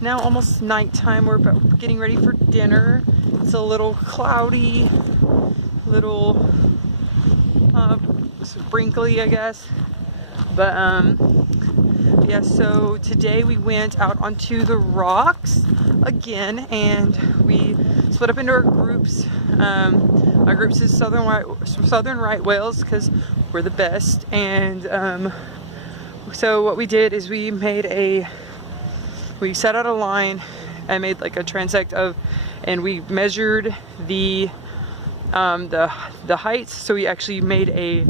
now almost nighttime. We're getting ready for dinner. It's a little cloudy, little sprinkly, I guess. But yeah, so today we went out onto the rocks again, and we split up into our groups. Our groups is Southern Right Whales because we're the best. And so what we did is we set out a line and made like a transect of, and we measured the heights. So we actually made a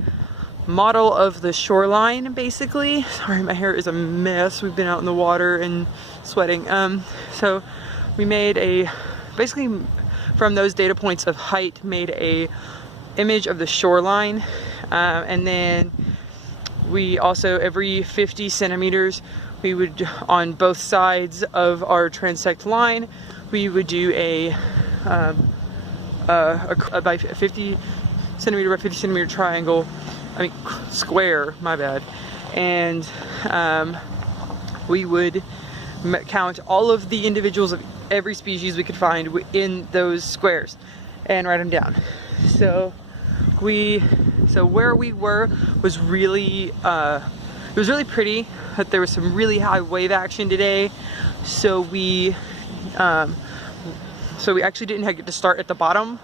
model of the shoreline, basically. Sorry, my hair is a mess. We've been out in the water and sweating. So we made basically from those data points of height, made a image of the shoreline. And then we also, every 50 centimeters, we would, on both sides of our transect line, we would do a by 50 centimeter by 50 centimeter triangle, square, my bad. And we would count all of the individuals of every species we could find in those squares and write them down. So where we were was really, it was really pretty, but there was some really high wave action today. So we actually didn't get to start at the bottom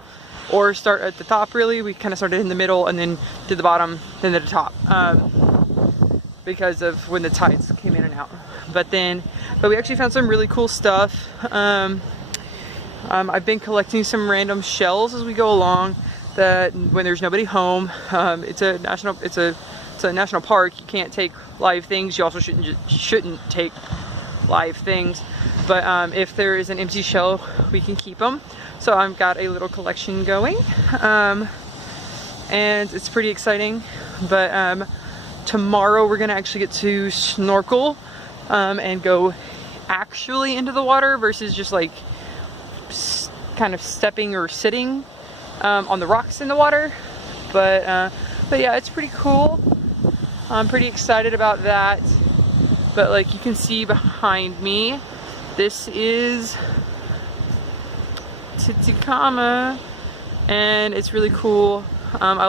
or start at the top, really. We kind of started in the middle and then did the bottom, then did the top, because of when the tides came in and out. But we actually found some really cool stuff. I've been collecting some random shells as we go along, that when there's nobody home. It's a national park. You can't take live things. You also shouldn't take live things. But if there is an empty shell, we can keep them. So I've got a little collection going, and it's pretty exciting. But tomorrow we're gonna actually get to snorkel and go actually into the water versus just like kind of stepping or sitting on the rocks in the water. But yeah, it's pretty cool. I'm pretty excited about that. But like you can see behind me, this is Tsitsikamma, and it's really cool. I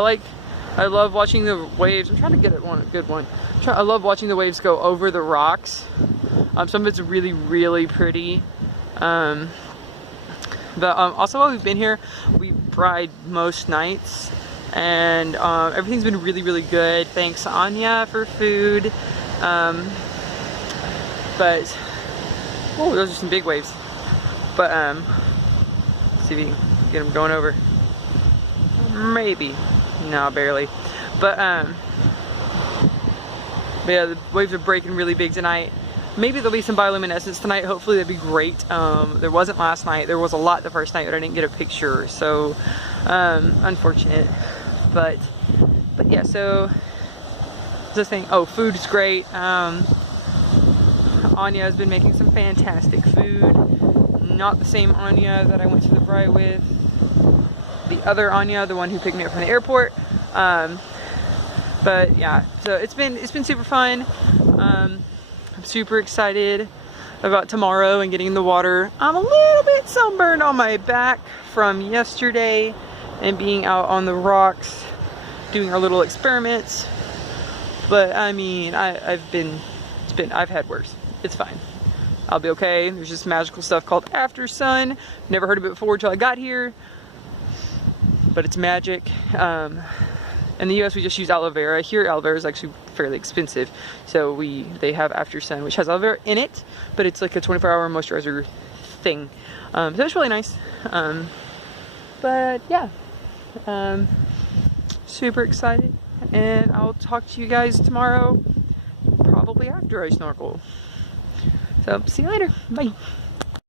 love watching the waves. I'm trying to get it a good one. I love watching the waves go over the rocks. Some of it's really, really pretty. But also while we've been here, we ride most nights, and everything's been really, really good. Thanks Anya for food. But oh, those are some big waves. But see if you can get them going over. Maybe. No, barely. But yeah, the waves are breaking really big tonight. Maybe there'll be some bioluminescence tonight. Hopefully that'd be great. There wasn't last night. There was a lot the first night, but I didn't get a picture. So unfortunate. But yeah, so this thing. Oh, food's great. Anya has been making some fantastic food. Not the same Anya that I went to the Bri with. The other Anya, the one who picked me up from the airport. But yeah, so it's been super fun. I'm super excited about tomorrow and getting in the water. I'm a little bit sunburned on my back from yesterday and being out on the rocks doing our little experiments. But I mean, I've had worse. It's fine. I'll be okay. There's this magical stuff called after sun. Never heard of it before until I got here. But it's magic. In the US we just use aloe vera. Here aloe vera is actually fairly expensive. So they have after sun, which has aloe vera in it, but it's like a 24-hour moisturizer thing. So it's really nice. But yeah, super excited. And I'll talk to you guys tomorrow, probably after I snorkel. So see you later. Bye.